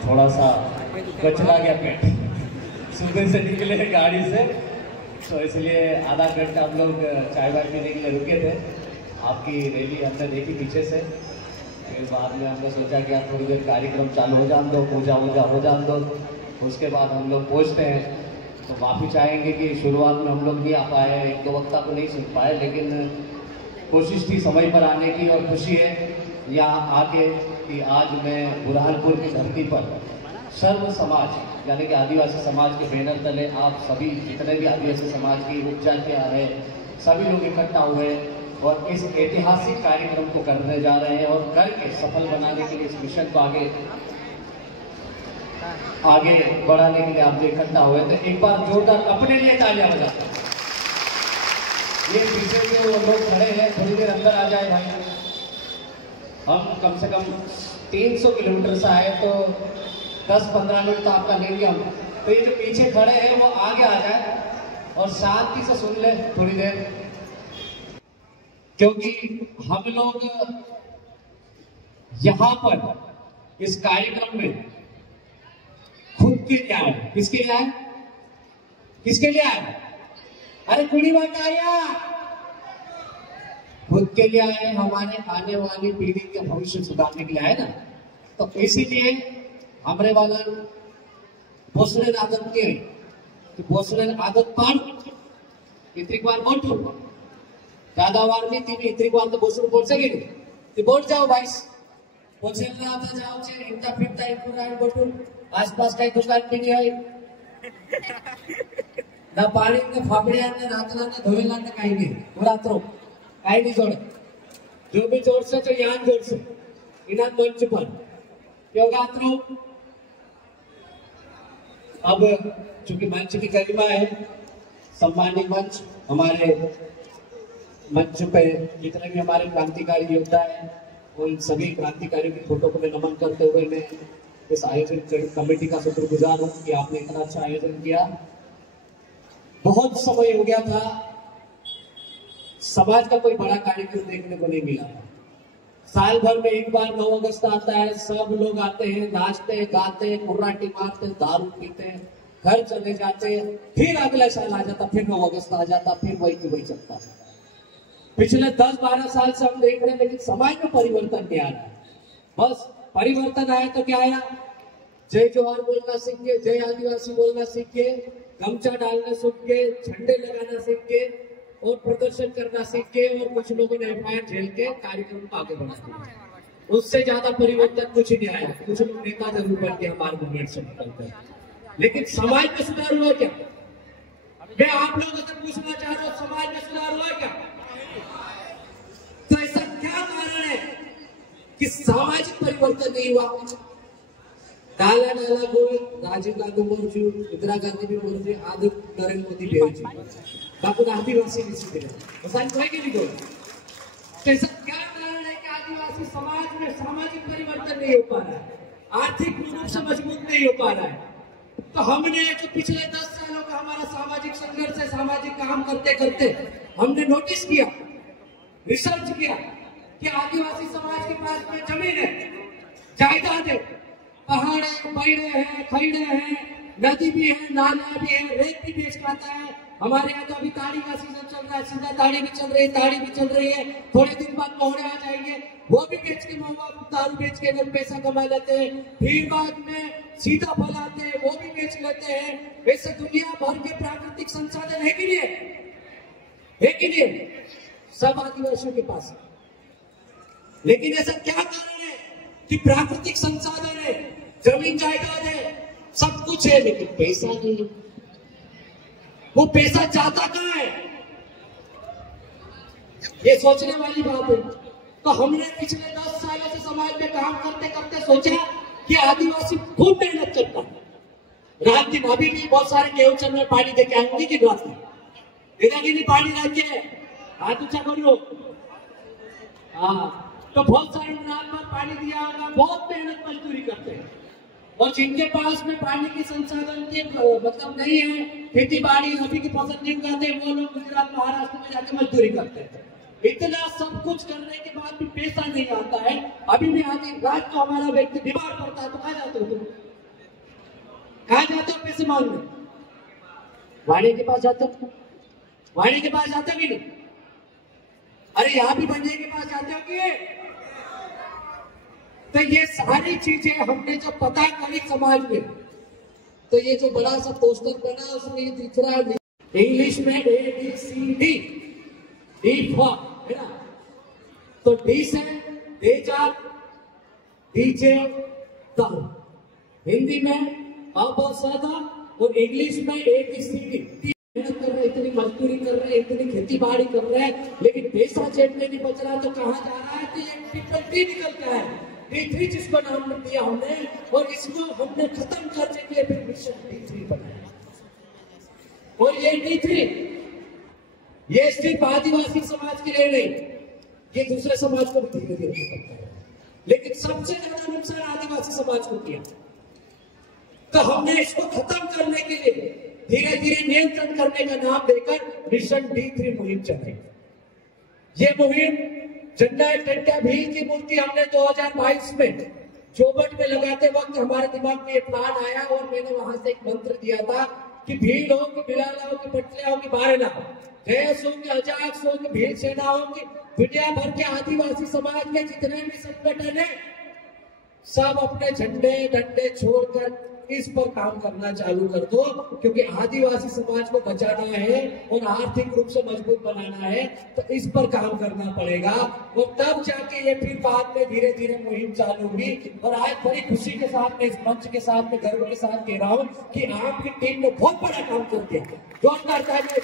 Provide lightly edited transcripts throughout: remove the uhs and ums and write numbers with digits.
थोड़ा सा कचरा गया पेट सुबह से निकले गाड़ी से, तो इसलिए आधा घंटा हम लोग चाय वाय पीने के लिए रुके थे। आपकी रैली हमने देखी पीछे से, फिर बाद में हमने सोचा कि यार थोड़ी देर कार्यक्रम चालू हो जान दो, पूजा वूजा हो जान दो, उसके बाद हम लोग पहुँचते हैं। तो माफ़ी चाहेंगे कि शुरुआत में हम लोग नहीं आ पाए, एक दो वक्ता को नहीं सुन पाए, लेकिन कोशिश थी समय पर आने की। और खुशी है यहाँ आके कि आज मैं बुरहानपुर की धरती पर सर्व समाज यानी कि आदिवासी समाज के बैनर तले आप सभी जितने भी आदिवासी समाज की उपजातियाँ हैं सभी लोग इकट्ठा हुए और इस ऐतिहासिक कार्यक्रम को करने जा रहे हैं, और करके सफल बनाने के लिए इस मिशन को आगे बढ़ाने के लिए आप जो इकट्ठा हुए थे, एक बार जोरदार अपने लिए तालियां बजाते हैं। ये पीछे जो लोग खड़े हैं थोड़ी देर अंदर आ जाए भाई। हम कम से कम 300 किलोमीटर से आए तो 10-15 मिनट तो आपका लेंगे हम। तो ये जो पीछे खड़े हैं वो आगे आ जाए और शांति से सुन ले थोड़ी देर, क्योंकि हम लोग यहां पर इस कार्यक्रम में खुद के लिए आए। किसके लिए आए? किसके लिए आए? अरे कुड़ी बात आया, खुद के लिए आए, हमारे आने वाली पीढ़ी के भविष्य सुधारने के लिए आए ना। तो इसीलिए हमरे वाला भोसले आदत के तो भोसले आदत पाड़ इतनी बार बोलू ज्यादा बार नहीं थी, इतनी बार तो भोसले बोल सके तो बोल जाओ भाई। भोसले आता जाओ छे इंटा फिरता एक पूरा बोलू आसपास कई दुकान भी नहीं है ना, पानी ने फाफड़िया ने रातला ने धोएला ने कहीं नहीं रात्रो कहीं नहीं जोड़े। जो भी जोड़ से तो यहाँ जोड़ से इना मंच पर क्यों गात्रो। अब चूंकि मंच की गरिमा है, सम्मानित मंच, हमारे मंच पे जितने भी हमारे क्रांतिकारी योद्धा है उन सभी क्रांतिकारियों की फोटो को मैं नमन करते हुए मैं इस आयोजन कमेटी का शुक्रगुजार हूं कि आपने इतना अच्छा आयोजन किया। बहुत समय हो गया था समाज का कोई बड़ा कार्यक्रम देखने को नहीं मिला। साल भर में एक बार 9 अगस्त आता है, सब लोग आते हैं, नाचते गाते कुर्राटी मारते दारू पीते हैं, घर चले जाते हैं, फिर अगला साल आ जाता, फिर 9 अगस्त आ जाता, फिर वही चलता है। पिछले 10-12 साल से हम देख रहे हैं, लेकिन समाज में परिवर्तन नहीं आ रहा है। बस परिवर्तन आया तो क्या आया? जय जवाहर बोलना सीख के, जय आदिवासी बोलना सीख के, गमछा डालना सीख के, झंडे लगाना सीख के और प्रदर्शन करना सीख के, और कुछ लोगों ने एफआईआर झेल के कार्यक्रम को आगे बढ़ा दिया। उससे ज्यादा परिवर्तन कुछ नहीं आया। कुछ लोग नेता जरूर बन के हमारे मूवमेंट से निकलते हैं, लेकिन समाज में सुधार हुआ क्या? मैं आप लोगों से पूछना चाहता हूँ, समाज में सुधार हुआ क्या? तो ऐसा क्या कारण है कि सामाजिक परिवर्तन नहीं हुआ? डाला डाला गोविंद राजीव गांधी मोर्चू, इंदिरा गांधी भी मोर्चू, आदि नरेंद्र मोदी भी मोर्चू, बाकी आदिवासी नहीं तो ऐसा क्या कारण है कि आदिवासी समाज में सामाजिक परिवर्तन नहीं हो पा रहा है, आर्थिक रूप से मजबूत नहीं हो पा रहा है? तो हमने जो पिछले 10 सालों का हमारा सामाजिक संघर्ष है, सामाजिक काम करते करते हमने नोटिस किया, रिसर्च किया कि आदिवासी समाज के पास में जमीन है, जायदाद है, पहाड़ है, पेड़ है, खैड़े हैं, नदी भी है, नाला भी है, रेत भी बेच पाता है। हमारे यहाँ तो अभी ताड़ी का सीजन चल रहा है, सीधा ताड़ी भी चल रही है, ताड़ी भी चल रही है, थोड़े दिन बाद मोहरे आ जाएंगे, वो भी बेच के दारू बेच के अगर पैसा कमा लेते हैं, फिर बाद में सीता फल आते हैं, वो भी बेच लेते हैं। वैसे दुनिया भर के प्राकृतिक संसाधन है कि नहीं है कि नहीं? सब आदिवासियों के पास है, लेकिन ऐसा क्या कारण है कि प्राकृतिक संसाधन है, जमीन जायदाद है, सब कुछ है, लेकिन पैसा नहीं है? वो पैसा जाता कहां है? ये सोचने वाली बात है। तो हमने पिछले 10 सालों से समाज में काम करते करते सोचा कि आदिवासी खूब मेहनत करता है। रात दिन अभी भी बहुत सारे केवचन में पानी दे के आएंगे कि रात में नहीं पानी रख के हाथ ऊंचा कर लो। हाँ, तो बहुत सारे रात भर पानी दिया होगा, बहुत मेहनत मजदूरी करते हैं। और जिनके पास में पानी के संसाधन के मतलब नहीं है, खेती बाड़ी रबी की फसल नहीं करते, वो लोग गुजरात महाराष्ट्र में जाके मजदूरी करते हैं। इतना सब कुछ करने के बाद भी पैसा नहीं आता है। अभी भी आधी रात को हमारा व्यक्ति बीमार पड़ता है तो कहाँ जाते हो तुम? कहाँ जाते हो पैसे मांगने? वाणी के पास जाते हो? वाणी के पास जाते हो कि नहीं? अरे यहाँ भी बंजे के पास जाते हो कि? तो ये सारी चीजें हमने जब पता करी समाज में, तो ये जो बड़ा सा पोस्टर बना उसमें ये दिख रहा है इंग्लिश में ABCD, डी फॉर, है ना? तो डी से डेजा, डीजे, द, हिंदी में बहुत ज्यादा, और इंग्लिश में ABCD। मेहनत कर रहे हैं, इतनी मजदूरी कर रहे हैं, इतनी खेती बाड़ी कर रहे हैं, लेकिन पैसा जेब में नहीं बच रहा, तो कहाँ जा रहा है? तो ये ट्रिपल डी निकल का है, D3 जिसको नाम दिया हमने, और इसको हमने खत्म करने के लिए फिर मिशन D3 बनाया। और ये D3 ये सिर्फ आदिवासी समाज के लिए नहीं, ये दूसरे समाज को भी धीरे धीरे करता है, लेकिन सबसे ज्यादा नुकसान आदिवासी समाज को किया। तो हमने इसको खत्म करने के लिए धीरे धीरे नियंत्रण करने का नाम देकर मिशन D3 मुहिम चलाई। ये मुहिम झंडा टंडा भील की मूर्ति हमने 2022 में चौबट में लगाते वक्त हमारे दिमाग में ये प्लान आया, और मैंने वहां से एक मंत्र दिया था कि भील हो कि बिलाला हो कि पटले हो कि बारेला हो, जयस हो कि अजाक्स हो कि भील सेना हो कि दुनिया भर के आदिवासी समाज के जितने भी संगठन है, सब अपने झंडे डंडे छोड़कर इस पर काम करना चालू कर दो, क्योंकि आदिवासी समाज को बचाना है और आर्थिक रूप से मजबूत बनाना है, तो इस पर काम करना पड़ेगा। और तब जाके ये फिर बाद में धीरे धीरे मुहिम चालू हुई। और आज बड़ी खुशी के साथ में इस मंच के साथ में गर्व के साथ कह रहा हूँ कि आपकी टीम ने बहुत बड़ा काम कर दिया। जोरदार तालियां।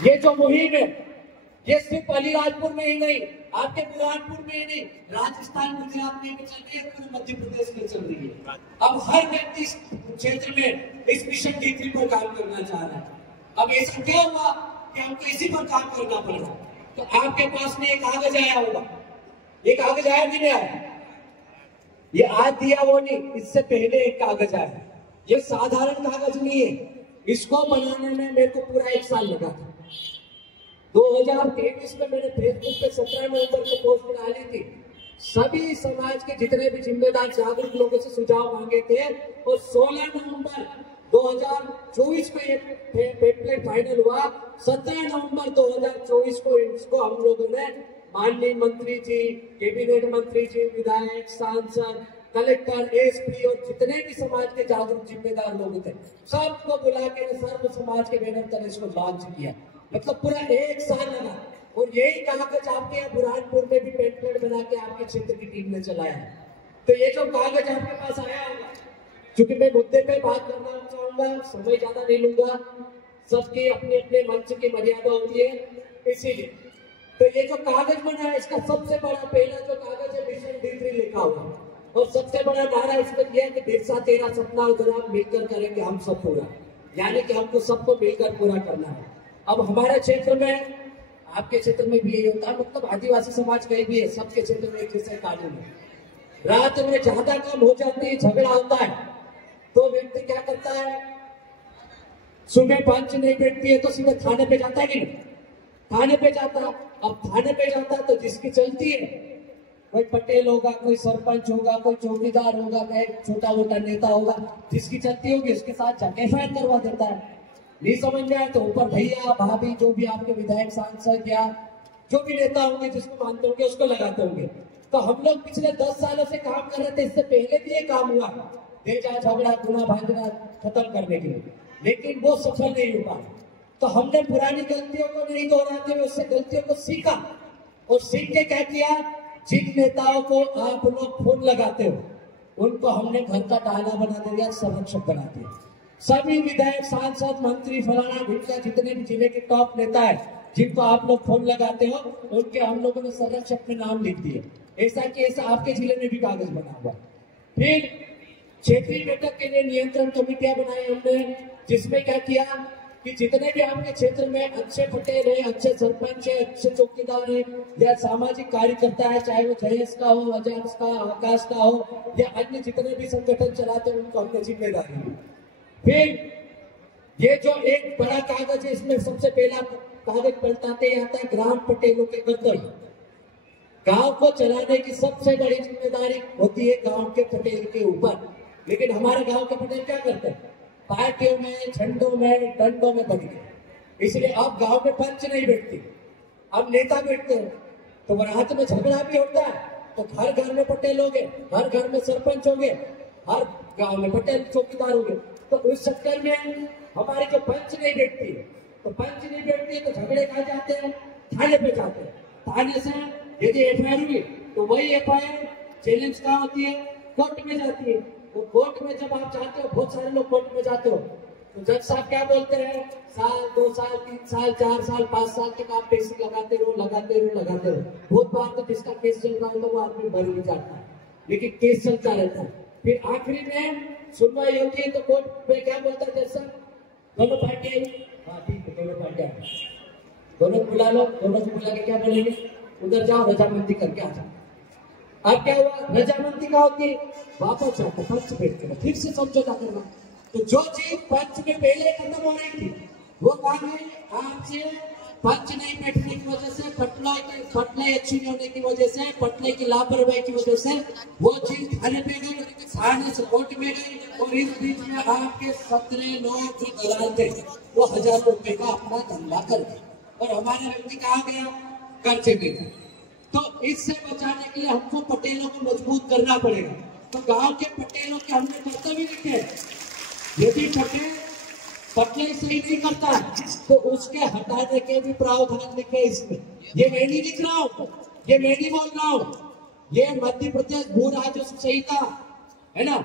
ये जो मुहिम है ये सिर्फ अलीराजपुर में ही नहीं, आपके बुरहानपुर में ही नहीं, राजस्थान गुजरात में भी चल रही है, पूरे मध्य प्रदेश में चल रही है। अब हर व्यक्ति इस क्षेत्र में इस मिशन D3 पर काम करना चाह रहा है। अब ऐसा क्या हुआ कि हमको इसी पर काम करना पड़ेगा। तो आपके पास में एक कागज आया होगा, ये कागज आया कि नहीं आया? ये आज दिया वो नहीं, इससे पहले एक कागज आया। ये साधारण कागज नहीं है, इसको बनाने में मेरे को पूरा 1 साल लगा था। 2023 में मैंने फेसबुक पे 17 नवंबर को पोस्ट डाली थी। सभी समाज के जितने भी जिम्मेदार जागरूक लोगों से सुझाव मांगे थे, और 16 नवंबर 2024 को ये पेम्पलेट फाइनल हुआ। 17 नवंबर 2024 को इसको हम लोगों ने माननीय मंत्री जी, कैबिनेट मंत्री जी, विधायक, सांसद, कलेक्टर, एसपी और जितने भी समाज के जागरूक जिम्मेदार लोग थे, सबको बुला के सर्व समाज के बैनर तले इसको लॉन्च किया। मतलब पूरा 1 साल लगा। और यही कागज आपके यहाँ बुरहानपुर में भी पेम्पलेट बना के आपके क्षेत्र की टीम ने चलाया है। तो ये जो कागज आपके पास आया होगा, क्योंकि मैं मुद्दे पे बात करना चाहूंगा, समय ज्यादा नहीं लूंगा, सबके अपने अपने मंच की मर्यादा होती है, इसीलिए। तो ये जो कागज बना है, इसका सबसे बड़ा पहला जो कागज है मिशन D3 लिखा हुआ, और सबसे बड़ा नारा इसमें यह है कि बिरसा तेरा सपना उधर हम मिलकर करेंगे हम सब पूरा, यानी कि हमको सबको मिलकर पूरा करना है। अब हमारे क्षेत्र में, आपके क्षेत्र में भी यही होता है, मतलब आदिवासी समाज कहीं भी है, सबके क्षेत्र में एक जैसे कानून है। रात में ज्यादा काम हो जाती है, झगड़ा होता है, तो व्यक्ति क्या करता है, सुबह पंच नहीं बैठती है तो सीधे थाने पे जाता है कि नहीं? थाने पे जाता है। अब थाने पे जाता है तो जिसकी चलती है, कोई पटेल होगा, कोई सरपंच होगा, कोई चौकीदार होगा, कोई छोटा मोटा नेता होगा, जिसकी चलती होगी उसके साथ जाके FIR करवा देता है। नहीं समझ में आए तो ऊपर भैया भाभी जो भी आपके विधायक, सांसद या जो भी नेता होंगे जिसको मानते होंगे उसको लगाते होंगे। तो हम लोग पिछले 10 सालों से काम कर रहे थे, इससे पहले भी ये काम हुआ, बेजा झगड़ा गुना भागना खत्म करने के लिए, लेकिन वो सफल नहीं हो पाया। तो हमने पुरानी गलतियों को नहीं दोहराते हुए उससे गलतियों को सीखा, और सीख के क्या किया, जिन नेताओं को आप लोग फोन लगाते हो उनको हमने घर का ताला बना दिया, संरक्षक बना दिया। सभी विधायक, सांसद, मंत्री, फलाना ढिमका जितने भी जिले के टॉप नेता है जिनको आप लोग फोन लगाते हो, उनके हम लोगों ने संरक्षक में नाम लिख दिए। ऐसा कि ऐसा आपके जिले में भी कागज बना हुआ। फिर क्षेत्रीय बैठक के लिए नियंत्रण कमेटियां बनाई हमने, जिसमें क्या किया कि जितने भी आपके क्षेत्र में अच्छे पटेल है, अच्छे सरपंच है, अच्छे चौकीदार है, या सामाजिक कार्यकर्ता है, चाहे वो जयेश का हो, अजाक्स का, आकाश का हो, या अन्य जितने भी संगठन चलाते हैं, उनको हमने जिम्मेदारी दी। फिर ये जो एक बड़ा कागज है, इसमें सबसे पहला कागज पलटाते ही आता है ग्राम पटेलों के कर्तव्य। गांव को चलाने की सबसे बड़ी जिम्मेदारी होती है गांव के पटेल के ऊपर। लेकिन हमारे गांव के पटेल क्या करते हैं? पार्टियों में, झंडों में, डंडों में बढ़ गए। इसलिए अब गांव में पंच नहीं बैठती, अब नेता बैठते हैं। तो रात में झगड़ा भी होता है तो हर घर में पटेल होंगे, हर घर में सरपंच होंगे, हर गांव में पटेल चौकीदार होंगे। तो उस चक्कर में हमारी जो पंच नहीं बैठती, तो पंच नहीं बैठती है तो झगड़े कहाँ जाते हैं? थाने पे जाते हैं। थाने से यदि एफआईआर हुई तो वही एफआईआर चैलेंज कहाँ होती है? कोर्ट में जाती है। वो कोर्ट में जब आप जाते हो, बहुत सारे लोग कोर्ट में जाते हो, तो जज साहब क्या बोलते हैं? साल, 2 साल, 3 साल, 4 साल, 5 साल तक आप पैसे लगाते रहो, लगाते रहो, लगाते रहो। बहुत बार तो जिसका केस चल रहा होता है वो आदमी मर भी जाता है, लेकिन केस चलता रहता है। फिर आखिरी में सुनवाई होती है तो कोर्ट में क्या बोलता है जज साहब? दोनों पार्टी आई, हाँ ठीक है, दोनों पार्टी आई, दोनों को बुला लो। दोनों को बुला के क्या बोलेंगे? उधर जाओ, रजामंदी करके आ जाओ। अब क्या हुआ? रजामंदी का होती है, वापस जाकर पंच बैठ कर फिर से समझौता करना। तो जो चीज पंच में पहले खत्म हो रही थी वो काम है आपसे पंच नहीं बैठने की वजह से, पटलाई अच्छी नहीं होने की वजह से, पटलाई की लापरवाही की वजह से वो चीज थाने पे गई, थाने से कोर्ट में गई। और इस बीच में आपके 17 लोग जो दलाल थे वो 1000 रुपए का अपना धंधा कर गए और हमारा व्यक्ति कहाँ गया? कर्जे में गया। तो इससे बचाने के लिए हमको पटेलों को मजबूत करना पड़ेगा। तो गांव के पटेलों के हमने कर्तव्य लिखे। यदि पटेल पटलाई सही नहीं करता तो उसके हटाने के भी प्रावधान लिखे इसमें। ये मैं नहीं लिख रहा हूँ, ये मैं नहीं बोल रहा हूँ, ये मध्य प्रदेश भू राजस्व संहिता है ना,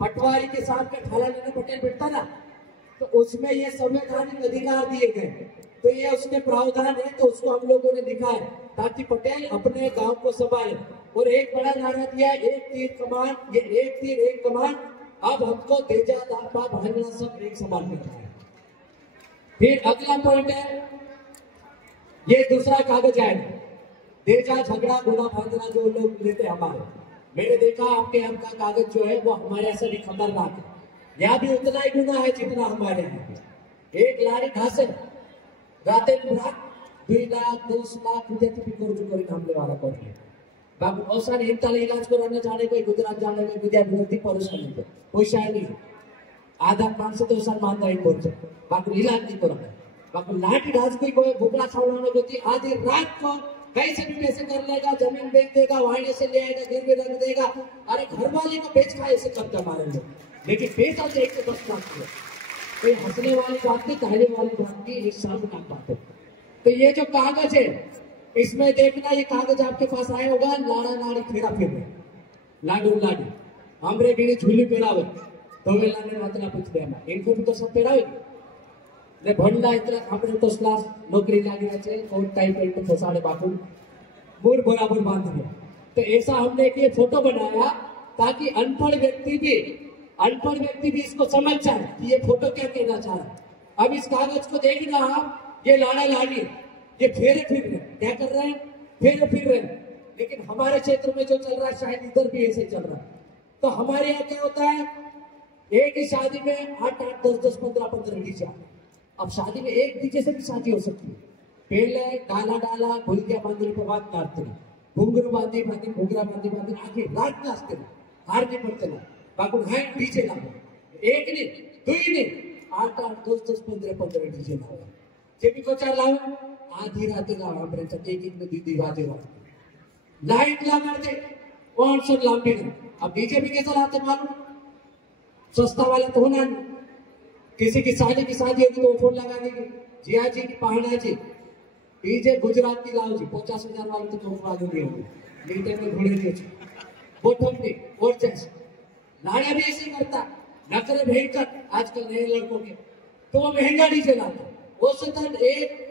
पटवारी के साथ में ठाला लेने पटेल बैठता ना, तो उसमें ये संवैधानिक अधिकार दिए गए। तो ये उसके प्रावधान है, तो उसको हम लोगों ने लिखा है ताकि पटेल अपने गांव को संभाले। और एक बड़ा नारा दिया, एक तीर कमान, ये एक तीर एक कमान, अब हमको तेजा दापा भांजना सब एक समान मिलता है। फिर अगला पॉइंट है, ये दूसरा कागज है, तेजा झगड़ा गुना भांजना जो लोग लेते हैं हमारे। मैंने देखा आपके यहाँ का कागज जो है वो हमारे ऐसा भी खतरनाक है। यहाँ भी उतना ही गुना है जितना हमारे यहाँ। एक लारी घास रात 2 लाख 10 लाख विद्यार्थी वाला पड़े बाबू औषध इंताले इलाज कराने जाने को गुजरात जाने को विद्यार्थी परेशान नहीं पैसा नहीं आधा 500 तो साल मानता है बाबू इलाज नहीं कराना बाबू लाठी डांस कोई भूखला छावना होती आधी रात को कैसे भी पैसे कर लेगा, जमीन बेच देगा, वाइने से ले आएगा, गिरवी रख देगा। अरे घर वाले को बेच खाए ऐसे करता मारे लोग, लेकिन पैसा चाहिए तो 10 लाख है। कोई हंसने वाली बात नहीं, कहने वाली बात नहीं, एक साल का बात है। तो ये जो कागज है इसमें देखना, ये कागज आपके पास आया होगा, लाड़ा लाड़ी फेरा फेर लाडू लाडी हमरे गिरी झूली पेरावे तो वेला ने मात्रा पूछ दे इनको भी तो सब पेरावे ने भंडा इतना આપણે तो क्लास नौकरी लागी છે कोट टाई पेंट फसाड़े बापू मूर बराबर बांध दिया। तो ऐसा हमने एक फोटो बनाया ताकि अनपढ़ व्यक्ति भी इसको समझ जाए कि ये फोटो क्या कहना चाह रहा है। अब इस कागज को देखना आप, ये लाड़ा लाड़ी ये फेरे फिर रहे, क्या कर रहे हैं? फेरे फिर रहे। लेकिन हमारे क्षेत्र में जो चल रहा है शायद इधर भी ऐसे चल रहा है। तो हमारे यहाँ क्या होता है, एक ही शादी में 8-8, 10-10, 15-15 डीजे। अब शादी में एक डीजे से भी शादी हो सकती है। पहले डाला भूलिया बांधने पर बात काटते घुंघरू बांधी घुंघरा बांधी आगे रात नाचते हार नहीं पड़ते ना बाबू है डीजे लागो एक नहीं 2 नहीं 8-8, 10-10, 15-15 डीजे लाओ जेबी को 4 लाओ आधी रात लाओ આપણે एक में दीदी वाजे लाइट लगाते कौन सा लांबी नहीं। अब डीजे भी कैसा लाते मालूम, सस्ता वाला तो होना नहीं। किसी की शादी होगी तो फोन लगा देगी जिया जी की पहाड़ा जी डीजे गुजरात की लाओ जी 50,000 वाले तो फोन वाले नहीं होंगे मीटर में घोड़े दिए बोठम ने और चैस लाड़ा भी ऐसे करता नकल भेंट कर आजकल नए लड़कों के तो वो महंगा डीजे लाते। वो सतन एक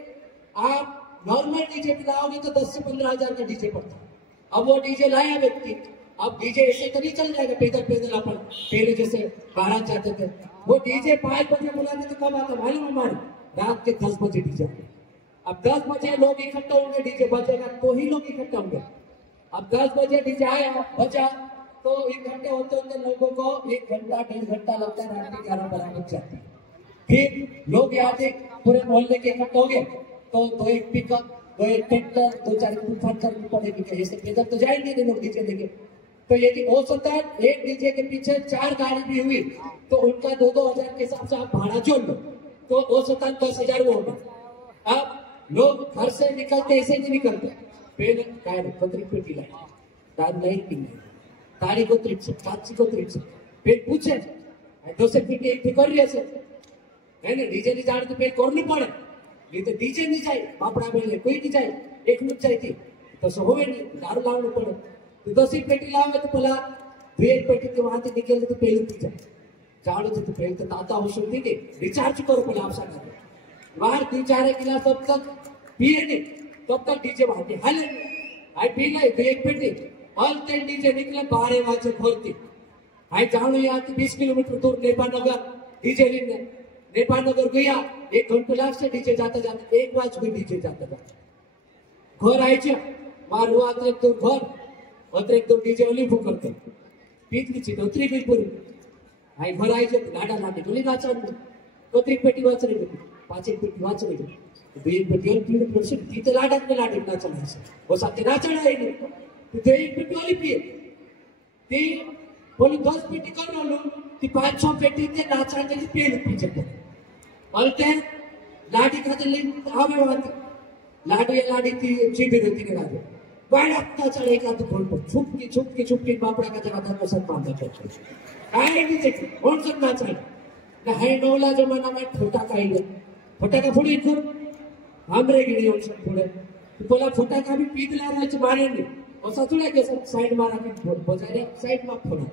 आप नॉर्मल डीजे भी लाओगे तो 10 से 15,000 का डीजे पड़ता। अब वो डीजे लाया व्यक्ति, अब डीजे ऐसे तो नहीं चल जाएगा पैदल अपन पहले जैसे बारात जाते थे। वो डीजे 5 बजे बुलाते तो कब आता मालूम हमारे रात के 10 बजे डीजे। अब 10 बजे लोग इकट्ठा होंगे, डीजे बजेगा तो ही लोग इकट्ठा होंगे। अब 10 बजे डीजे आया बजा तो इकट्ठे होते लोगों को 1 घंटा 1.5 घंटा लगता है, रात के 11 बजे बज जाती है। फिर लोग यहाँ से पूरे मोहल्ले के इकट्ठा हो गए, तो दो एक पिकअप, दो एक ट्रैक्टर, दो चार तूफान करनी पड़ेगी, क्या ऐसे पैदल तो जाएंगे नहीं लोग डीजे लेके। तो यदि औसतन एक डीजे के पीछे 4 गाड़ी भी हुई तो उनका 2-2 हजार के हिसाब से आप भाड़ा जोड़ लो, तो औसतन 10,000 वो होगा। अब लोग घर से निकलते ऐसे नहीं निकलते, पहले काय रे पत्रिक पेटी लाई, तार लाइट नहीं, तारी को त्रिपसे, काची को त्रिपसे, फिर पूछे दो से पेटी एक कर रही है ना, डीजे नहीं जाने तो फिर करनी पड़े, नहीं तो डीजे नहीं जाए, बापड़ा में कोई नहीं जाए, एक मिनट जाए तो सो होवे नहीं, दारू लावनी पड़े। तो 10 पेटी लावे तो बोला 2 पेटी के वहां से निकल तो पहले पी जाए, झाड़ू तो पहले तो ताता औषध दी रिचार्ज करो बोला आप साथ बाहर 3-4 गिलास तब तक पिए नहीं, तब तक डीजे वहां हले आई पी लाई 2 पेटी ऑल टाइम डीजे निकले 12 बजे भरती आई जाणू यहाँ 20 किलोमीटर दूर नेपाल नगर डीजे लेने, नेपाल नगर गया 1 घंटा लाग से डीजे जाता जाता 1 वाज कोई डीजे जाता जाता घर आयचे मारू आते तो घर अत्र एक 2 डीजे ओली फूक करते पीतली ची उतरी गई पूरी आई घर आयचे लाडा लाडी गोली नाचन कोतरी पेटी वाच रही 5 पेटी वाच रही 2 पेटी और 3 पेटी ती तो लाडा में लाडी नाचन है वो साथे नाचण है नहीं तो 2 पेटी ओली पिए ती बोली 10 पेटी कर लो ती 5-6 पेटी ते नाचण के पेल पीछे बोलते लाडी खाते ले आवे वात लाडी लाडी थी चीटी रहती के राजे बाळकता चढेका तो बोलतो छुपकी बापडा का जगह का सब काम करते काय नहीं देखो कौन सा नाच है ना है नौला जमाना में फटाका है फटाका फोड़ी को हमरे गिरी और सब फोड़े तो बोला फटाका भी पीतला रहे छ मारे नहीं और सतुड़ा के सब साइड मारा के बजारे साइड में फोड़ा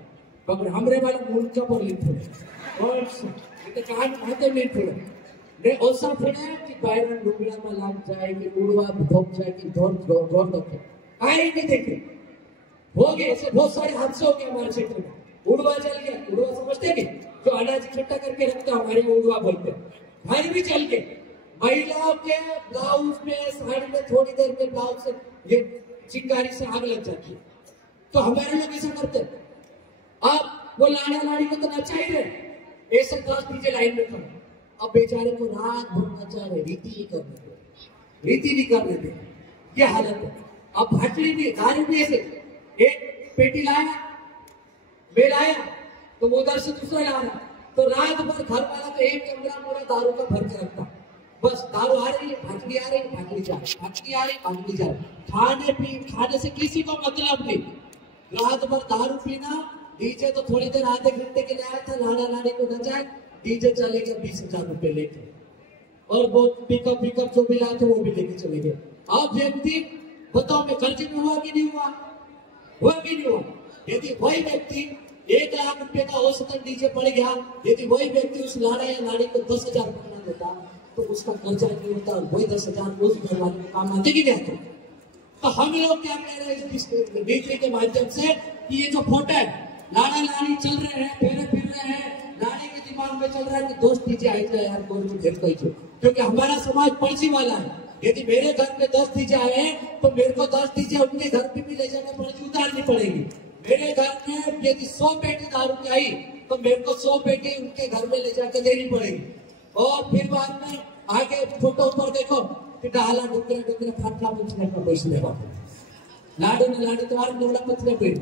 मगर हमरे वाला मुंडका पर ले फोड़े और ये तो कान खाते नहीं फोड़े ने ऐसा फोड़ा कि बायरन डुबला में लग जाए कि उड़वा भोग जाए कि जोर तक आए नहीं देखे हो गए ऐसे बहुत सारे हादसे हो गए हमारे क्षेत्र में उड़वा चल गया उड़वा समझते नहीं जो अनाज इकट्ठा करके रखता हमारे उड़वा बोलते घर भी चल गए महिलाओं के ब्लाउज में साड़ी में थोड़ी देर में ब्लाउज से ये चिंगारी से आग लग जाती है तो हमारे लोग ऐसा करते अब वो लाड़ा लाड़ी को तो नचा ही रहे ऐसे 10 डीजे लाइन में खड़े अब बेचारे को रात भर नचा रहे रीति नहीं करने दे ये हालत है। अब भाटली भी दारू भी ऐसे एक पेटी लाया मैं लाया तो वो उधर से दूसरा ला रहा तो रात भर घर वाला तो एक कमरा पूरा दारू का भर के रखता बस दारू आ रही है भाटली आ रही है भाटली जा भाटली आ रही भाटली जा खाने से किसी को मतलब नहीं रात भर दारू पीना डीजे तो थोड़ी देर आधे घंटे के लिए आया था लाड़ा लाड़ी को नचाए डीजे चलेगा 20,000 रुपए लेके और वो पिकअप जो भी लाए थे वो भी लेके चले गए। अब व्यक्ति बताओ मैं कर्जे में हुआ कि नहीं हुआ यदि वही व्यक्ति 1 लाख रुपए का औसतन डीजे पड़ गया यदि वही व्यक्ति उस लाड़ा या लाड़ी को 10,000 रुपया देता तो उसका कर्जा नहीं होता और वही 10,000 उस घर वाले को काम आते कि नहीं आते। तो हम लोग क्या कह रहे हैं इस नीति के माध्यम से कि ये जो फोटो है लाड़ा लाड़ी चल रहे हैं फिर रहे हैं लाड़ी के दिमाग में चल रहा है कि दोस्त डीजे आए थे यार क्योंकि हमारा समाज पड़ोसी वाला है यदि मेरे घर में 10 डीजे आए हैं तो मेरे को 10 डीजे उनके घर पे भी ले जाना पड़ेगी उतारनी पड़ेगी। मेरे घर में यदि 100 पेटी दारू की आई तो मेरे को 100 पेटी उनके घर में ले जाकर देनी पड़ेगी। और फिर बाद में आगे फोटो ऊपर देखो कि डाला डुकरे फाटला पूछने पर पैसे ले लाडू ने लाडू तुम्हारे नोड़ा पतले पे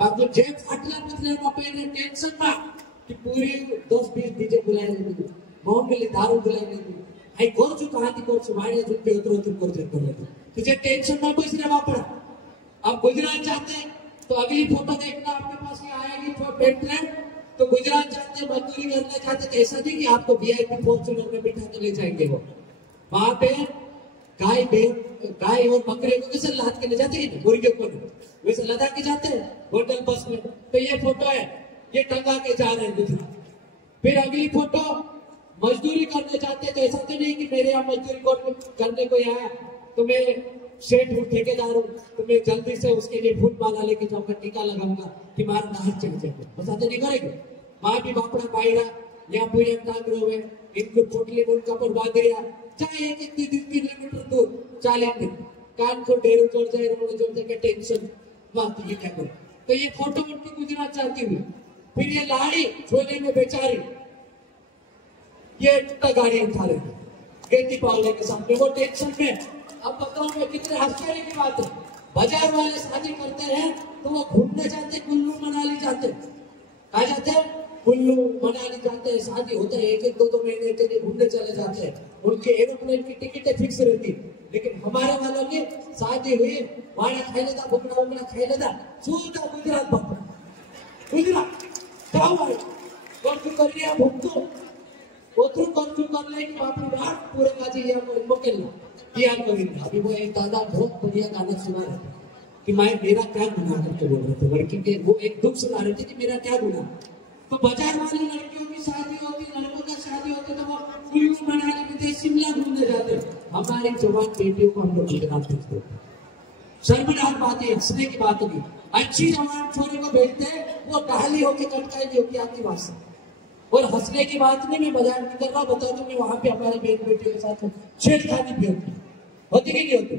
अब जे फाटला पतले पे टेंशन ना कि पूरी 10-20 डीजे बुलाए मामूली दारू बुलाए आई गोरचू कहाती गोरचू मारिया जुट्टे उतर कर तुझे टेंशन ना कोई सिर्फ वापरा। अब गुजरात जाते हैं तो अगली फोटो देखना आपके पास ये आएगी पेंटलैंड तो गुजरात जाते मजदूरी करना चाहते तो ऐसा नहीं कि आपको वीआईपी फॉर्च्यूनर में बिठा के ले जाएंगे वो वहां पे गाय और बकरे को कैसे लाद के ले जाते हैं मुर्गे को वैसे लदा के जाते हैं होटल बस में। तो ये फोटो है ये टंगा के जा रहे हैं गुजरात। फिर अगली फोटो मजदूरी करने जाते तो ऐसा तो नहीं कि मेरे यहाँ मजदूरी करने को आया तो मैं सेठ हूँ ठेकेदार हूँ तो मैं जल्दी से उसके लिए फूट माला लेके जाऊंगा टीका लगाऊंगा कि मारा नाहर चल जाएगा ऐसा तो नहीं करेंगे। माँ भी बापड़ा पायरा या पूरे टांगरों में इनको फुटले बोल कपड़ बांधिया चाहे एक 3 किलोमीटर दूर चालेंगे कान को डेरू जोड़ जाए रोड जोड़ जाए टेंशन बात ये क्या करो। तो ये फोटो उनकी गुजरात जाती हुई फिर ये लाड़ी छोले में बेचारी ये टूटा गाड़ी उठा रही गए दीपावली के सामने, वो टेंशन में। अब बताओ मैं कितने आश्चर्य की बात है, बाजार वाले शादी करते हैं तो वो घूमने जाते, कुल्लू मनाली जाते, कहा जाते हैं कुल्लू मनाली जाते हैं, शादी होता है एक एक दो महीने के लिए घूमने चले जाते हैं, उनके एरोप्लेन की टिकटें फिक्स रहती। लेकिन हमारे वालों की शादी हुई, वाड़ा खाई लेता, बुकड़ा उकड़ा खाई लेता, सीधा गुजरात भाग, गुजरात जाओ भाई कर्फ्यू कर लिया, भुगतो कोथरू कर्फ्यू कर ले कि बापू बाप पूरे काजी या कोई मोकेला किया गोविंद। अभी वो एक दादा बहुत बढ़िया गाना सुना रहे थे कि मैं मेरा क्या गुनाह करके बोल रहे थे, लड़की के वो एक दुख सुना रहे थे कि मेरा क्या गुनाह। तो बाजार वाली लड़कियों की शादी होती, लड़कों का शादी होती तो वो कुल्लू मनाली विदेश शिमला घूमने जाते, हमारी जवान बेटियों को हम लोग गुजरात भेजते। शर्मनाक बात है, हंसने की बात होगी। अच्छी जवान छोरी को भेजते हैं, वो टहली होकर कटकाएगी होगी आदिवासी। और हंसने की बात नहीं, मैं बाजार में कर रहा हूँ, बता दूं मैं वहां पे हमारे बहन बेटे के साथ छेड़खानी भी होती कि नहीं होती,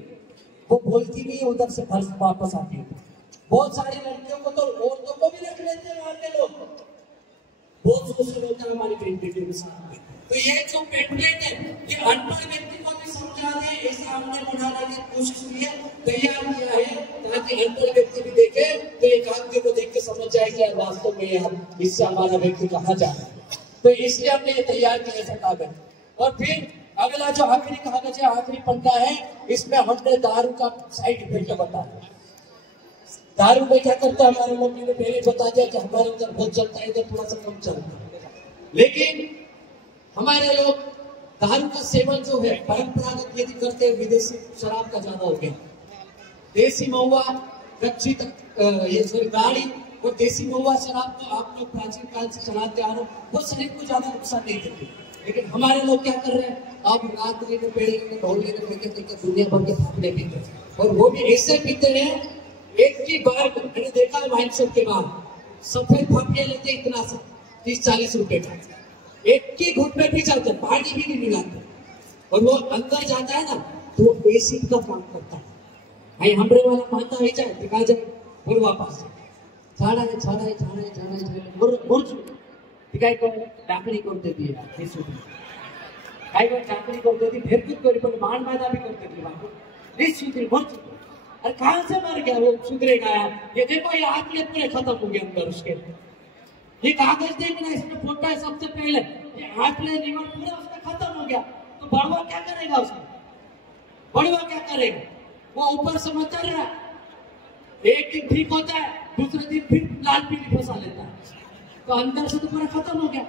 वो बोलती नहीं है, उधर से घर वापस आती है। बहुत सारी लड़कियों को तो औरतों को भी रख लेते हैं वहां के लोग, बहुत शोषण होता है हमारी बहन बेटियों के साथ। तो ये जो पेटलेट है, ये अनपढ़ व्यक्ति को भी समझा दे, ऐसा हमने बनाने की कोशिश की है, तैयार किया है, ताकि अनपढ़ व्यक्ति भी देखे तो एक आदमी को देख के समझ जाए कि वास्तव में यार इससे हमारा व्यक्ति कहाँ जा रहा है। तो इसलिए हमने ये तैयार किया ऐसा कागज। और फिर अगला जो आखिरी कागज है, आखिरी पन्ना है, इसमें हमने दारू का साइड इफेक्ट बताया। दारू में क्या करता है, हमारे मम्मी ने पहले बता दिया कि हमारे अंदर बहुत चलता है, इधर थोड़ा सा कम चलता है। लेकिन हमारे लोग दारू का सेवन जो है परंपरागत यदि करते हैं, विदेशी शराब का ज्यादा हो गया। देसी महुआ, कच्ची गाड़ी और देसी महुआ शराब को आप लोग प्राचीन काल से चलाते आ रहे हो, वो शरीर को ज्यादा नुकसान नहीं देती। लेकिन हमारे लोग क्या कर रहे हैं, आप रात में पेड़ी में ढोलने में फेंके दुनिया भर के फूकने पीते, और वो भी ऐसे पीते हैं एक ही बार। मैंने देखा है वाइन शॉप के बाद सफेद फाफिया लेते इतना सा 30-40 रुपए का, एक ही घुट में पी जाते, पानी भी नहीं मिलाते, और वो अंदर जाता है ना तो वो एसिड का काम करता है। भाई हमरे वाला मानता ही जाए, दिखा जाए और वापस चाकरी करते दिए चाकरी करते थी, भेदभूत करी पर मान मादा भी करते थे बापू निश्चित मर चुके। अरे कहां से मर गया वो, सुधरेगा यार। ये देखो ये आदमी पूरे खत्म हो गया अंदर उसके। ये कागज देखना, इसमें फोटो है सबसे पहले, ये आटले लीवर पूरा उसका खत्म हो गया। तो बड़वा क्या करेगा उसमें, बड़वा क्या करेगा, वो ऊपर से मत रहा, एक दिन ठीक होता है, दूसरे दिन फिर लाल पीली फंसा लेता है, तो अंदर से तो पूरा खत्म हो गया।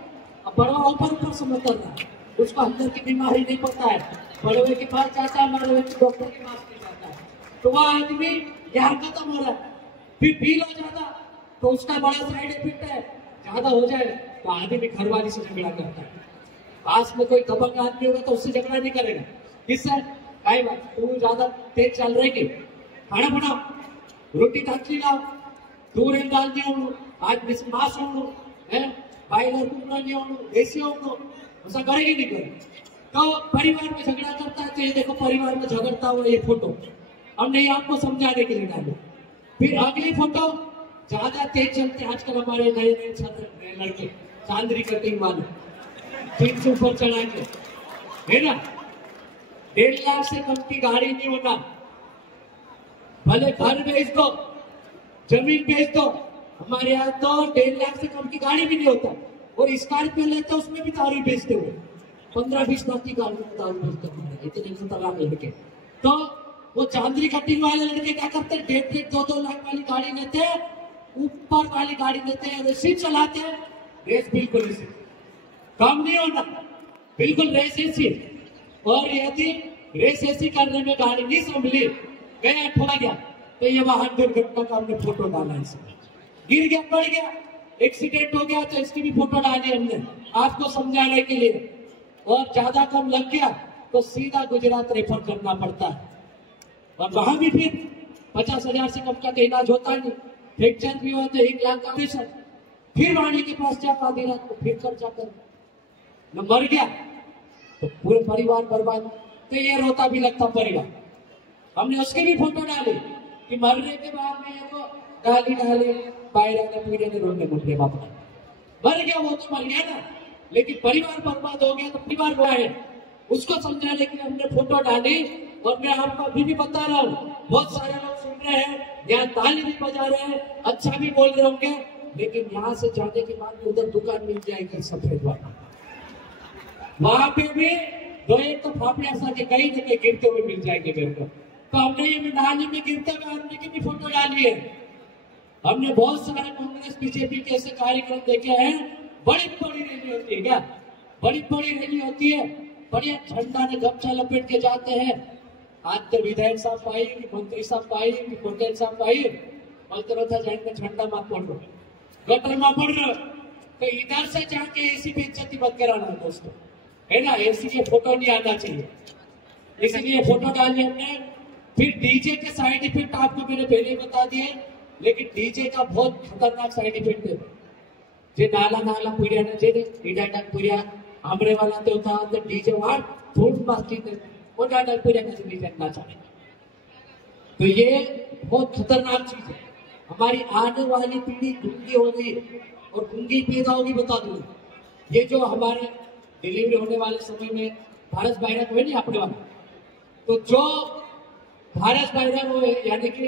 अब बड़वा ऊपर से मत रहा, उसको अंदर की बीमारी नहीं पता है, बड़वे के पास जाता है, बड़वे डॉक्टर के पास नहीं जाता है, तो वह आदमी यहाँ खत्म हो रहा है। फिर फील हो जाता तो उसका बड़ा साइड इफेक्ट है, ज्यादा हो जाए तो आदमी घरवाली से झगड़ा करता है। पास में कोई दबंग आदमी होगा तो उससे झगड़ा नहीं करेगा, किससे, कई बात तू ज्यादा तेज चल रही, खाना बनाओ, रोटी ढाकी लाओ, दूर दाल नहीं होनो, आज मांस होनो है, बायलर कुकड़ा नहीं होनो, देसी होनो, ऐसा करेगी नहीं करे। तो परिवार में झगड़ा करता है, तो ये देखो परिवार में झगड़ता हुआ ये फोटो हमने ये आपको समझाने के लिए डालो। फिर अगली फोटो ज्यादा तेज चलते आजकल हमारे नए छात्र लड़के, चांदरी कटिंग वाले 300 ऊपर चढ़ा के, है ना, 1.5 लाख से कम की गाड़ी नहीं होना, भले घर बेच दो, जमीन बेच दो, हमारे यहाँ तो 1.5 लाख से कम की गाड़ी भी नहीं होता, और स्कॉर्पियो लेते उसमें भी दारू बेचते हुए 15-20 लाख की गाड़ी में दारू बेचते हमारे इतने खतरनाक लड़के। तो वो चांदरी कटिंग वाले लड़के क्या करते हैं, 1.5-2 लाख वाली गाड़ी लेते हैं, ऊपर वाली गाड़ी लेते हैं, रेसी चलाते हैं, रेस बिल्कुल ऐसी कम नहीं होना, बिल्कुल रेस ऐसी। और यदि रेस ऐसी करने में गाड़ी नहीं संभली, गया ठोका गया, तो ये वाहन दुर्घटना का हमने फोटो डाला, इसमें गिर गया, पड़ गया, एक्सीडेंट हो गया, तो इसकी भी फोटो डाली हमने आपको समझाने के लिए। और ज्यादा कम लग गया तो सीधा गुजरात रेफर करना पड़ता है, और वहां भी फिर 50,000 से कम का इलाज होता नहीं, फ्रैक्चर भी हुआ तो 1 लाख का ऑपरेशन, फिर वाणी के पास जा आधी रात को फिर खर्चा कर, न मर गया तो पूरे परिवार बर्बाद। तो ये रोता भी लगता परिवार। हमने उसके भी फोटो डाले कि मरने के बाद में ये तो गाली डाले, बाहर आने पीड़े ने रोने मुझे बापा मर गया, वो तो मर गया ना, लेकिन परिवार बर्बाद हो गया तो परिवार वो है। उसको समझाने के लिए हमने फोटो डाली। और मैं आपको अभी भी बता रहा हूँ, बहुत सारे लोग सुन रहे हैं, यहाँ ताली भी बजा रहे हैं, अच्छा भी बोल रहे होंगे, लेकिन यहाँ से जाने के बाद उधर दुकान मिल जाएगी सफेद वाला, वहां पे भी दो एक तो फाफड़िया सा के कहीं न कहीं गिरते हुए मिल जाएंगे मेरे को। तो हमने ये नाली में गिरते हुए आदमी की भी फोटो डाली है। हमने बहुत सारे कांग्रेस बीजेपी के ऐसे कार्यक्रम देखे हैं, बड़ी बड़ी रैली होती है, क्या बड़ी बड़ी रैली होती है, बढ़िया झंडा ने गमछा लपेट के जाते हैं। आज तो विधायक साहब आई कि मंत्री साहब आई कि पटेल साहब आई, बोलते था झंडा मत पड़ रहा, गटर में पड़ रहा, तो इधर से जाके ऐसी बेइज्जती मत कराना दोस्तों, है ना। इसलिए फोटो नहीं आना चाहिए, इसलिए फोटो डाली हमने। फिर डीजे के साइड इफेक्ट आपको मैंने पहले बता दिए, लेकिन डीजे का बहुत खतरनाक साइड इफेक्ट है। जे नाला नाला पीड़िया ने जे ईडाटा पीड़िया हमरे वाला तो था, तो डीजे वार थोड़ी बाकी थे वो डाटा पीड़िया का डीजे नाचा। तो ये बहुत खतरनाक चीज है। हमारी आने वाली पीढ़ी गूंगी होगी और गूंगी पैदा होगी, बता दूं। ये जो हमारे डिलीवरी होने वाले समय में भारत बायरक हुए नहीं अपने वाला, तो जो भारत बायरक हुए यानी कि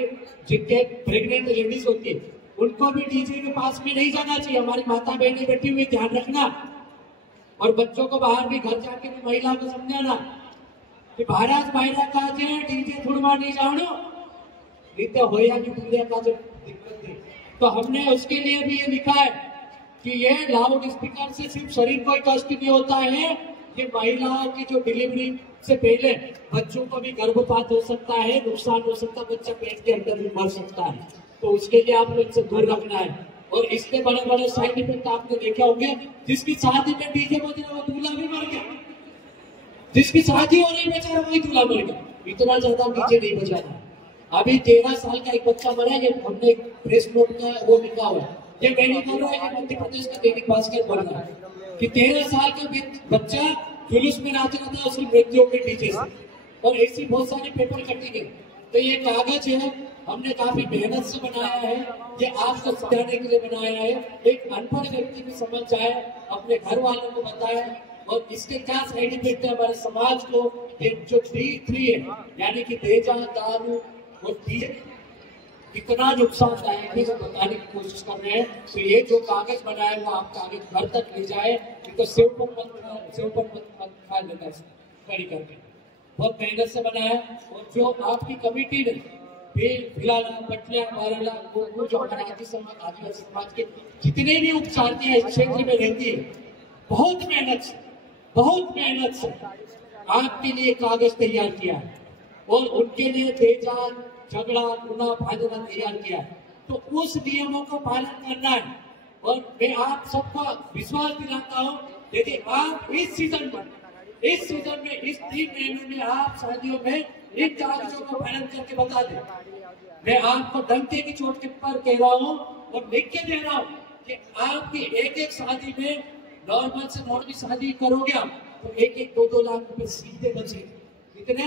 जिनके प्रेग्नेंट लेडीज होती है, उनको भी डीजे के पास में नहीं जाना चाहिए। हमारी माता बहनें बैठी हुई, ध्यान रखना। और बच्चों को बाहर भी घर जाके भी महिला को समझाना कि भारत बायरक का डीजे थोड़ा नहीं जानो तो होया कि पूरे का जो दिक्कत थी। तो हमने उसके लिए भी ये लिखा है कि ये लाउड स्पीकर से सिर्फ शरीर को कष्ट नहीं होता है, ये महिलाओं की जो डिलीवरी से पहले बच्चों को भी गर्भपात हो सकता है, नुकसान हो सकता है, बच्चा पेट के अंदर भी मर सकता है। तो उसके लिए आपको इनसे दूर रखना है। और इसके बड़े बड़े साइड इफेक्ट आपने देखे होंगे। जिसकी शादी में डीजे बज रहा वो दूल्हा भी मर गया, जिसकी शादी हो रही बेचारा वही दूल्हा मर गया। इतना ज्यादा डीजे नहीं बजाना। अभी 13 साल का एक बच्चा मरा है, हमने प्रेस नोट का वो लिखा हुआ है, ये मैंने बोला है, मध्य प्रदेश का दैनिक भास्कर बोल रहा है कि 13 साल का बच्चा जुलूस में नाच रहा था, उसकी मृत्यु हो गई डीजे से। और ऐसी बहुत सारी पेपर कटिंग है। तो ये कागज है, हमने काफी मेहनत से बनाया है, ये आपको समझाने के लिए बनाया है, एक अनपढ़ व्यक्ति भी समझ जाए, अपने घर वालों को बताए। और इसके क्या साइड इफेक्ट है हमारे समाज को, ये जो 3 है यानी कि तेजा, दारू और डीजे कितना नुकसानदायक है, बताने की कोशिश कर रहे हैं। तो ये जो कागज बनाए वो आप कागज घर तक ले जाए, तो सेव पर मत खा लेना कड़ी करके। बहुत मेहनत से बनाया। और जो आपकी कमेटी ने फिलहाल पटना, बाराला, गोरखपुर, जो मराठी समाज, आदिवासी समाज के जितने भी उपचारियां इस क्षेत्र में रहती है, बहुत मेहनत से आपके लिए कागज तैयार किया है और उनके लिए तेजा, झगड़ा, गुना, भाजपा तैयार किया है। तो उस नियमों को पालन करना है। और मैं आप सबको विश्वास दिलाता हूँ, यदि आप इस सीजन में इस 3 महीनों में आप शादियों में इन कागजों को पालन करके बता दें। मैं आपको डंके की चोट के पर कह रहा हूँ और लिख के दे रहा हूँ कि आपकी एक शादी में नॉर्मल से नॉर्मल शादी करोगे आप, तो 1-2 लाख रुपए सीधे बचेंगे। कितने?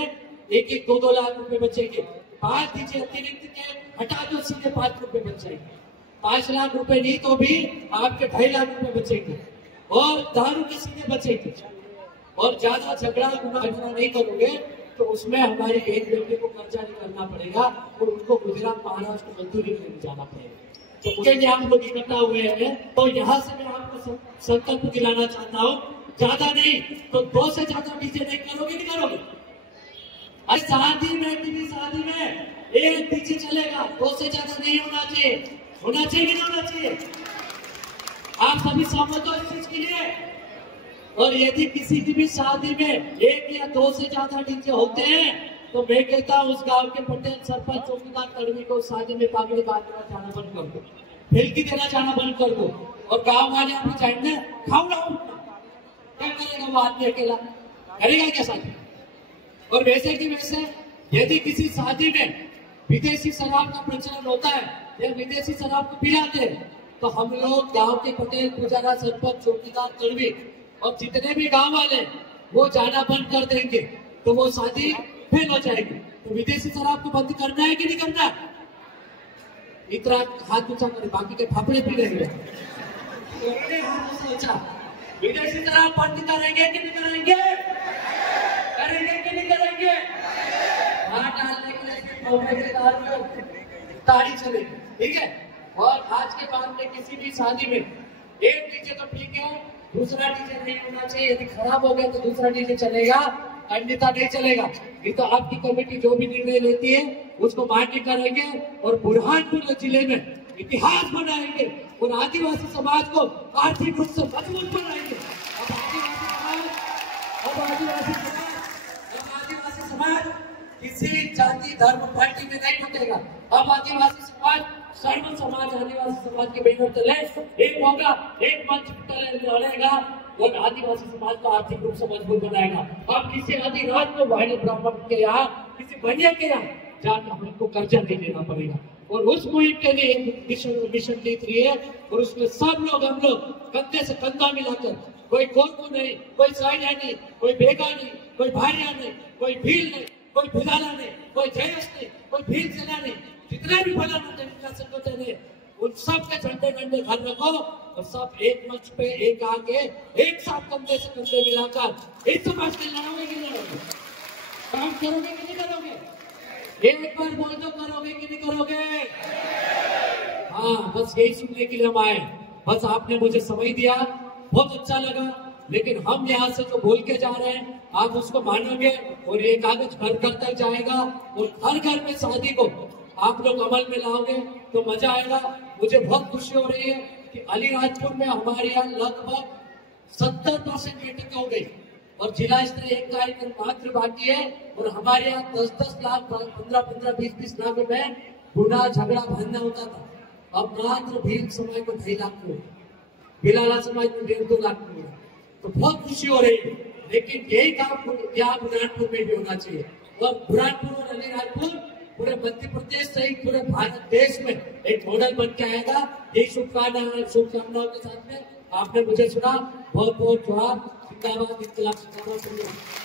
1-2 लाख रुपए बचेंगे। 5 दीजिए अतिरिक्त के हटा दो, सीधे 5 रुपए बच जाएंगे। 5 लाख रुपए नहीं तो भी आपके 2.5 लाख रुपए बचेंगे। और दारू के सीधे बचेंगे। और ज्यादा झगड़ा गुना नहीं करोगे तो उसमें हमारे एक व्यक्ति को कर्जा नहीं करना पड़ेगा और उनको गुजरात, महाराष्ट्र को मंजूरी लेने जाना पड़ेगा। तो उसके लिए हम लोग इकट्ठा हुए हैं। तो यहाँ से मैं आपको संकल्प दिलाना चाहता हूँ, ज्यादा नहीं तो 2 से ज्यादा डीजे नहीं करोगे, नहीं करोगे। अरे शादी में एक डीजे चलेगा, 2 से ज्यादा नहीं होना चाहिए। होना चाहिए कि नहीं होना चाहिए? आप सभी सहमत हो इस चीज के लिए? और यदि किसी की भी शादी में 1 या 2 से ज्यादा डीजे होते हैं तो मैं कहता हूँ उस गांव के पटेल, सरपंच, चौकीदार, कर्मी को शादी में पागड़ी बांधना जाना बंद कर दो, फिल्की देना जाना बंद कर दो। और गांव वाले आपको चाहिए खाओ ना, क्या करेगा वो आदमी अकेला? करेगा क्या शादी? और वैसे की वैसे यदि किसी शादी में विदेशी शराब का प्रचलन होता है या विदेशी शराब को पिलाते हैं तो हम लोग गांव के पटेल, पुजारा, सरपंच, चौकीदार, कर्मी और जितने भी गांव वाले वो जाना बंद कर देंगे तो वो शादी फेल हो जाएगी। तो विदेशी शराब को बंद करना है कि नहीं करना? इतना हाथ ऊंचा करे, बाकी के फाफड़े पी रहेंगे। विदेशी शराब बंद करेंगे कि नहीं करेंगे? करेंगे कि नहीं करेंगे? वहां डालने के लिए ताड़ी चले, ठीक है। और आज के बाद में किसी भी शादी में एक डीजे तो ठीक है, दूसरा डीजे नहीं होना चाहिए। यदि खराब हो गया तो दूसरा डीजे चलेगा, अन्यथा नहीं चलेगा। ये तो आपकी कमेटी जो भी निर्णय लेती है उसको मान्य करेंगे और बुरहानपुर जिले में इतिहास बनाएंगे और आदिवासी समाज को आर्थिक रूप से मजबूत बनाएंगे। अब आदिवासी समाज किसी जाति धर्म पार्टी में नहीं बटेगा। अब आदिवासी समाज सर्व समाज आदिवासी समाज के बैनर तले एक होगा, एक मंच तले लड़ेगा और आदिवासी समाज को आर्थिक रूप से मजबूत बनाएगा। अब किसी आदिराज को वाहिनी ब्राह्मण के यहाँ, किसी बनिया के यहाँ जाकर हमको कर्जा नहीं लेना पड़ेगा। और उस मुहिम के लिए मिशन लीड रही है और उसमें सब लोग हम लोग कंधे से कंधा मिलाकर, कोई कोरकू नहीं, कोई साइडा नहीं, कोई बेगा नहीं, कोई भारिया नहीं, कोई भील नहीं, कोई भिलाना नहीं, कोई जयस नहीं, कोई भील सेना नहीं, जितने भी फलाना संगठन है उन सब के झंडे डंडे घर रखो और सब एक मंच पे एक आके एक साथ कंधे से कंधे मिलाकर इस समाज के लड़ोगे कि नहीं लड़ोगे? काम करोगे कि नहीं करोगे? एक बार बोल दो, करोगे कि नहीं करोगे? हाँ, बस यही सुनने के लिए हम आए। बस आपने मुझे समय दिया, बहुत अच्छा लगा। लेकिन हम यहाँ से जो बोल के जा रहे हैं आप उसको मानोगे और ये कागज घर घर तक जाएगा और हर घर में शादी को आप लोग अमल में लाओगे तो मजा आएगा। मुझे बहुत खुशी हो रही है कि अलीराजपुर में हमारे यहाँ लगभग 70% मीटिंग हो गई और जिला स्तरीय एक कार्यक्रम मात्र बाकी है और हमारे यहाँ 10-10 लाख 15-15 20-20 लाख रुपए गुना झगड़ा भांडना होता था। अब मात्र भील समाज को 2.5 लाख को, भिलाला समाज को 1.5-2 लाख को, तो बहुत खुशी हो रही है। लेकिन यही काम यहाँ बुरहानपुर में भी होना चाहिए और बुरहानपुर और अलीराजपुर पूरे मध्य प्रदेश सहित पूरे भारत देश में एक मॉडल बन के आएगा। यही शुभकामनाओं के साथ में आपने मुझे सुना। बहुत बहुत जवाब। जिंदाबाद, इनकलाब जिंदाबाद।